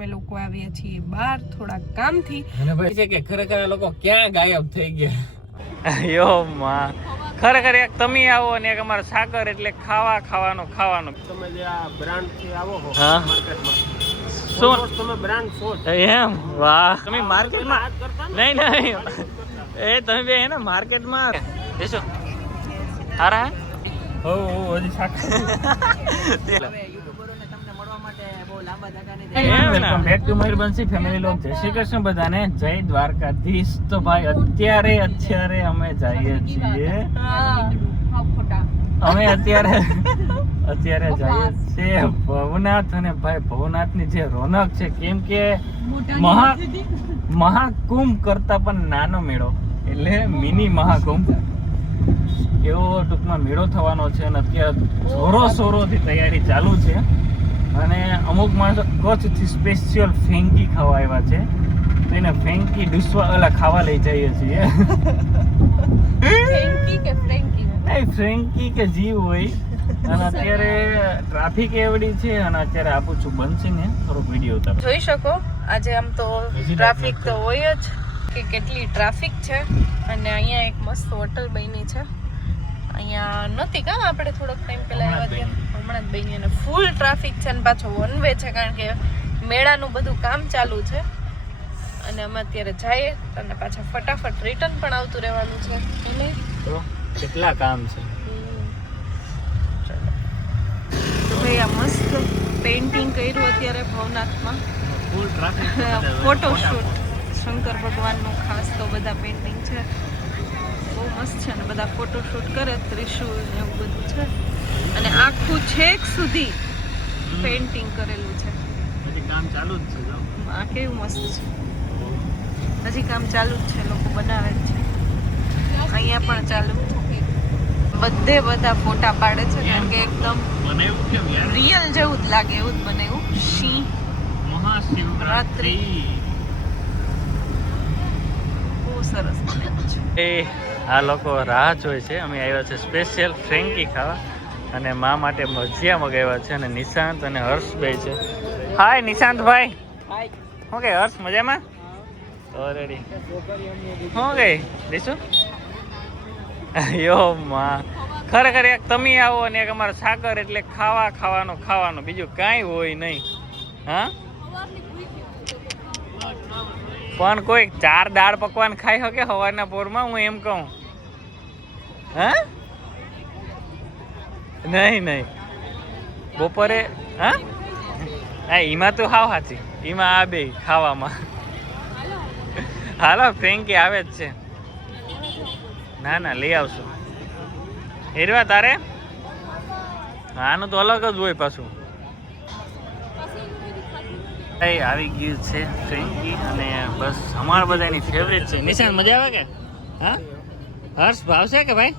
અમે લોકો આવ્યા છીએ બહાર થોડા કામથી અને ભાઈ છે કે ખરેખર આ લોકો ક્યાં ગાયબ થઈ ગયા યો માં ખરેખર એક તમે આવો ને એક અમારો સાગર એટલે ખાવાનું તમે જે આ બ્રાન્ડ થી આવો હો હા. માર્કેટમાં શું તમે બ્રાન્ડ છો એમ વાહ તમે માર્કેટમાં આજ કરતા નહીં એ તમે બે હે ને માર્કેટમાં દેશો હારા હો હજી welcome back to Mayurbanshi family log જય શ્રી કૃષ્ણ બધાને જય દ્વારકાધીશ તો ભાઈ અત્યારે અમે જઈએ છીએ અમે અત્યારે જઈએ છીએ ભવનાથ અને ભાઈ ભવનાથની જે રોનક છે કેમ કે મહાકુંભ કરતા પણ નાનો મેળો એટલે મિની મહાકુંભ એવો ટૂંકમાં મેળો થવાનો છે અને અત્યારે જોરોથી તૈયારી ચાલુ છે અને અમુક માણસો કચ્છથી સ્પેશિયલ ફેંકી ખાવા આવ્યા છે તો એને ફેંકી ખાવા લઈ જઈએ છીએ ફ્રેન્કી કે જીવ હોય અને અત્યારે ટ્રાફિક એવડી છે અને અત્યારે આપું છું બંસીને થોડોક વિડીયો ઉતારો જોઈ શકો આજે આમ તો ટ્રાફિક તો હોય જ કે કેટલી ટ્રાફિક છે અને અહીંયા એક મસ્ત હોટલ બની છે અહીંયા નહોતી કામ આપણે થોડોક ટાઈમ પહેલા આવ્યા ત્યાં હમણાં જ બની અને ફૂલ ટ્રાફિક છે અને પાછો વન વે છે કારણ કે મેળાનું બધું કામ ચાલુ છે અને અમે અત્યારે જઈએ અને પાછા ફટાફટ રિટર્ન પણ આવતું રહેવાનું છે એટલે તો કેટલા કામ છે તો ભાઈ આ મસ્ત પેઇન્ટિંગ કર્યું અત્યારે ભવનાથમાં ફૂલ ટ્રાફિક ફોટોશૂટ શંકર ભગવાનનું ખાસ તો બધા પેઇન્ટિંગ છે બહુ મસ્ત છે અને બધા ફોટોશૂટ કરે ત્રિશુલ ને એવું બધું છે અને આખું છેક સુધી પેઇન્ટિંગ કરેલું છે હજી કામ ચાલુ જ છે જો આ કેવું મસ્ત છે હજી કામ ચાલુ જ છે લોકો બનાવે જ છે અહીંયા પણ ચાલુ બધે બધા ફોટા પાડે છે કારણ કે એકદમ બનાવ્યું કેમ યાર રિયલ જેવું જ લાગે એવું જ બનાવ્યું સિંહ મહાશિવરાત્રી બહુ સરસ બનાવ્યું છે એ આ લોકો રાહ જોઈ છે અમે આવ્યા છે સ્પેશિયલ ફ્રેન્કી ખાવા અને મા માટે ભજીયા મગાવ્યા છે અને નિશાંત અને હર્ષભાઈ છે હાય નિશાંતભાઈ શું કે હર્ષ મજામાં ઓલરેડી શું ગઈ દીશું યો માં ખરેખર એક તમે આવો ને એક અમારો સાગર એટલે ખાવાનું બીજું કાંઈ હોય નહીં હા પણ કોઈ 4 દાળ પકવાન ખાઈ શકે સવારના પોરમાં હું એમ કહું હા નહીં બપોરે હા એમાં તો હાવ સાચી એમાં આ બે ખાવામાં હાલો ફ્રેન્કી આવે જ છે ના લઈ આવશું હેરવા તારે આનું તો અલગ જ હોય પાછું આવી ગયું છે ફ્રેન્કી અને બસ અમારા બધાની ફેવરેટ છે નિશાન મજા આવે કે હા હર્ષ ભાવશે કે ભાઈ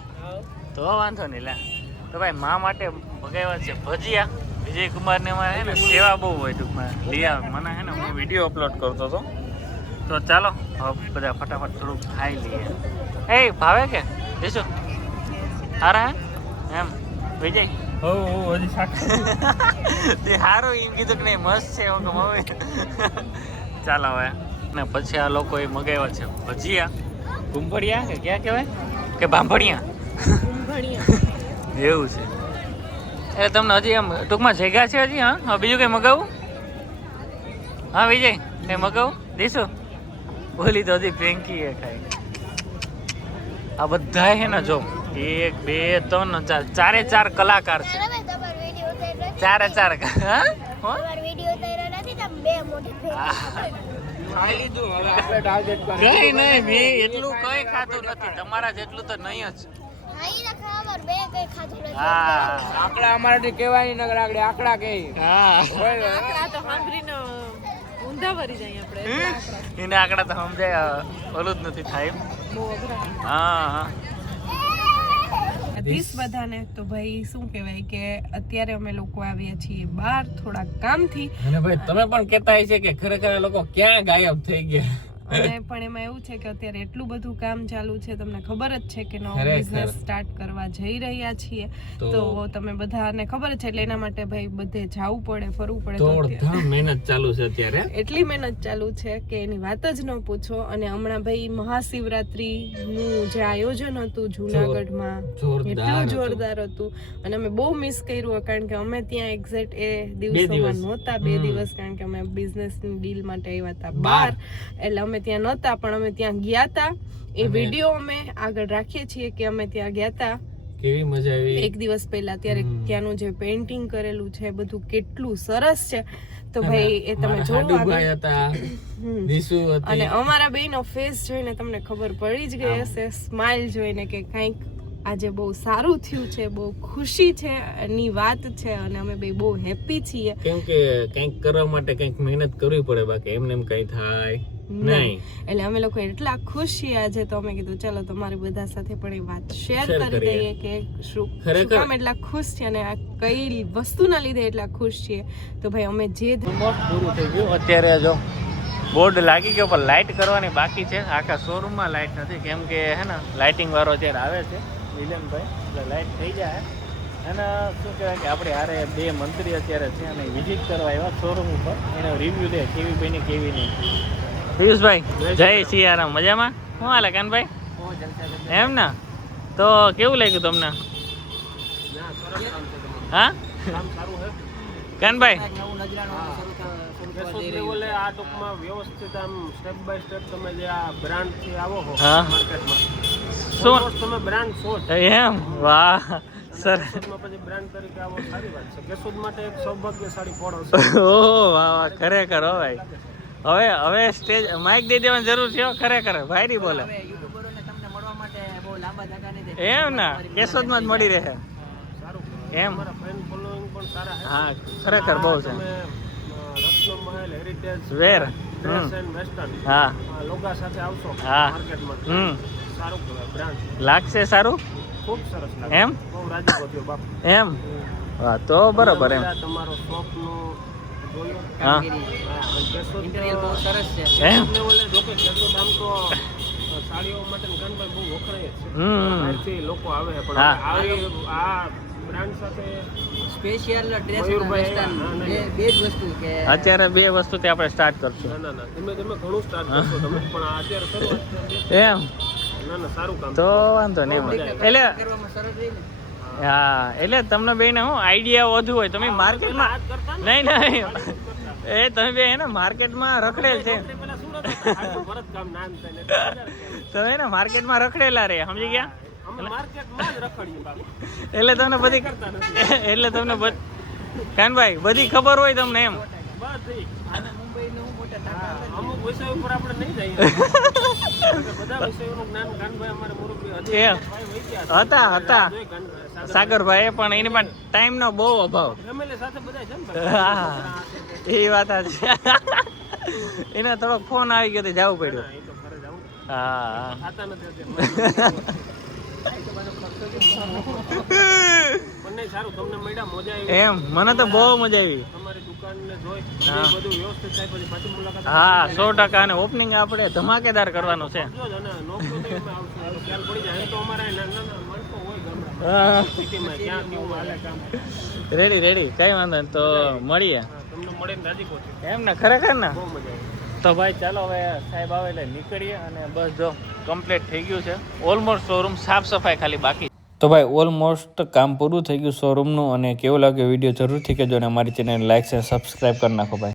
તો વાંધો નહીં લા તો ભાઈ મા માટે મગાવ્યા છે ભજીયા વિજય કુમારને અમારે હે ને સેવા બહુ હોય ટૂંકમાં લીયા મને હે ને હું વિડીયો અપલોડ કરતો હતો તો ચાલો હવે બધા ફટાફટ થોડુંક ખાઈ લઈએ એ ભાવે કે દેશો હારા હે એમ વિજય હો હજી તે સારું એમ કીધું કે નહીં મસ્ત છે એવું મમ્મી ચાલો હવે ને પછી આ લોકોએ મગાવ્યા છે ભજીયા કુંભળિયા કે ક્યાં કહેવાય કે બાંભણિયા એવું છે એટલે તમને હજી આમ ટૂંકમાં જગ્યા છે હજી હા બીજું કંઈ મગાવું હા વિજય કંઈ મગાવું દઈશું બોલી તો હજી ફ્રેન્કી એ ખાઈ આ બધા છે ને જો 1 2 3 4 4 કલાકાર છે 4 હા કઈ નહીં મેં એટલું કઈ ખાતું નથી તમારા જેટલું તો નહીં જ આંકડા અમારાથી કહેવાય નગર આગળ આંકડા કહે એને આંકડા તો સમજાય ઓલું જ નથી થાય હા બધાને તો ભાઈ શું કહેવાય કે અત્યારે અમે લોકો આવ્યા છીએ બહાર થોડા કામથી અને ભાઈ તમે પણ કહેતા છે કે ખરેખર આ લોકો ક્યાં ગાયબ થઈ ગયા અને પણ એમાં એવું છે કે અત્યારે એટલું બધું કામ ચાલુ છે, તમને ખબર જ છે કે નવો ખરેખર. બિઝનેસ સ્ટાર્ટ કરવા જઈ રહ્યા છીએ, તો તમે બધાને ખબર છે એટલે એના માટે ભાઈ બધે જવું પડે, ફરવું પડે. તો દોડધામ મહેનત ચાલુ છે અત્યારે. એટલી મહેનત ચાલુ છે કે એની વાત જ ન પૂછો. અને હમણાં ભાઈ મહાશિવરાત્રી નું જે આયોજન હતું જુનાગઢમાં, એટલું જોરદાર હતું અને અમે બહુ મિસ કર્યું, કારણ કે અમે ત્યાં એક્ઝેક્ટ એ દિવસોમાં નહોતા, 2 દિવસ, કારણ કે અમે બિઝનેસની ડીલ માટે આવ્યા હતા બહાર, એટલે અમે ત્યાં નહોતા, પણ અમે ત્યાં ગયા હતા. એ વિડીયો અમે આગળ રાખીએ છીએ કે અમે ત્યાં ગયા હતા, કેવી મજા આવી 1 દિવસ પહેલા. ત્યારે ત્યાંનું જે પેઇન્ટિંગ કરેલું છે બધું કેટલું સરસ છે. તો ભાઈ એ તમે જોવો અને અમારા બેયનો ફેસ જોઈને તમને ખબર પડી જ ગઈ હશે, સ્માઇલ જોઈને કે કંઈક આજે બહુ સારું થયું છે, બહુ ખુશી છે એની વાત છે અને અમે બે બહુ હેપી છીએ. કેમ કે કંઈક કરવા માટે કંઈક મહેનત કરવી પડે, બાકી એમને એમ કંઈ થાય નહીં. એટલે અમે લોકો એટલા ખુશ છીએ આજે, તો અમે કીધું ચલો તમારી બધા સાથે પણ એ વાત શેર કરી દઈએ કે શું કામ એટલા ખુશ છે અને આ કઈ વસ્તુના લીધે એટલા ખુશ છીએ. તો ભાઈ અમે જે પૂરું થઈ ગયું. અત્યારે જો બોર્ડ લાગી ગયો, પણ લાઇટ કરવાની બાકી છે. આખા શોરૂમમાં લાઇટ નથી, કેમ કે હે ને લાઇટિંગ વાળો અત્યારે આવે છે વિલેનભાઈ, એટલે લાઇટ થઈ જાય. અને શું કહેવાય કે આપણે હારે 2 મંત્રી અત્યારે છે અને વિઝિટ કરવા આવ્યા શોરૂમ ઉપર, એનો રિવ્યુ દે કેવી બની કેવી નહીં. પિયુષભાઈ જય સિયારામ, મજામાં? શું હાલે કાનભાઈ? એમ ને, તો કેવું લાગ્યું તમને? હા કાનભાઈ? આ ટૂંકમાં વ્યવસ્થિત આમ સ્ટેપ બાય સ્ટેપ તમે જે આ બ્રાન્ડ થી આવો છો હા માર્કેટમાં, શું તમે બ્રાન્ડ છો એમ? વાહ સર, પછી બ્રાન્ડ તરીકે આવો સારી વાત છે. કેશોદ માટે એક સૌભાગ્યશાળી પળ હશે. ઓહ વાહ વાહ, ખરેખર હો ભાઈ. હવે સ્ટેજ માઇક દઈ દેવાની જરૂર છે હો, ખરેખર ભાઈ ની બોલે. એમ ને, કેશોદમાં જ મળી રહે એમ? હા ખરેખર બહુ છે. રત્નમહેલ હેરિટેજ વેર વેસ્ટર્ન હા લોગા સાથે આવશો હા માર્કેટમાં, સારું કહેવાય બ્રાન્ડ, લાગશે સારું, ખૂબ સરસ લાગે. એમ? બહુ રાજી થયો બાપ. એમ? વાહ, તો બરોબર. એમ તમારો શોપ નું જોયું? હા ઇન્ટિરિયર બહુ સરસ છે. એમ? તમને ઓલે જો કે કેશોદ આમ તો સાડીઓ માટે કાનભાઈ બહુ વખણાય છે, બહારથી લોકો આવે છે, પણ આવી આ બ્રાન્ડ સાથે સ્પેશિયલ ડ્રેસ વેસ્ટર્ન બે જ વસ્તુ કે અત્યારે 2 વસ્તુથી આપણે સ્ટાર્ટ કરશું. ના તમે ઘણું સ્ટાર્ટ કરશો તમે, પણ અત્યારે શરૂઆત એમ? ના સારું કામ તો વાંધો નહીં. એટલે હા, એટલે તમને બેને હું આઈડિયા વધુ હોય, તમે માર્કેટમાં નહીં એ તમે બે એને માર્કેટમાં રખડેલ છે, તમે એને માર્કેટમાં રખડેલા રે, સમજી ગયા? એટલે તમને બધી કાનભાઈ બધી ખબર હોય તમને એમ? અમુક વિષયો ઉપર આપણે નહીં જઈએ, બધા વિષયોનું જ્ઞાન કાનભાઈ અમારે મુરબ્બી હતા સાગરભાઈ, પણ એની પણ ટાઈમનો બહુ અભાવ. ફેમિલી સાથે બધા છે ને. હા એ વાત છે. એને થોડો ફોન આવી ગયો તો જવું પડ્યું. હા ખાતા નથી સારું. તમને મળ્યા મજા આવી? એમ મને તો બહુ મજા આવી. તમારી દુકાનને જોઈ બધું વ્યવસ્થિત થાય પછી પાછી મુલાકાત. હા 100%. અને ઓપનિંગ આપણે ધમાકેદાર કરવાનું છે. રેડી કઈ વાંધો નહીં, તો મળીએ. તમને મળીને રાજી કહું છું. એમ ને, ખરેખર ને. બહુ મજા આવી. તો ભાઈ ચાલો હવે સાહેબ આવે એટલે નીકળીએ. અને બસ જો કમ્પ્લીટ થઈ ગયું છે ઓલમોસ્ટ શોરૂમ, સાફ સફાઈ ખાલી બાકી. તો ભાઈ ઓલમોસ્ટ કામ પૂરું થઈ ગયું શોરૂમનું. અને કેવું લાગ્યું વિડીયો જરૂરથી કહેજો, અને અમારી ચેનલ લાઈક અને સબસ્ક્રાઈબ કરી નાખો ભાઈ.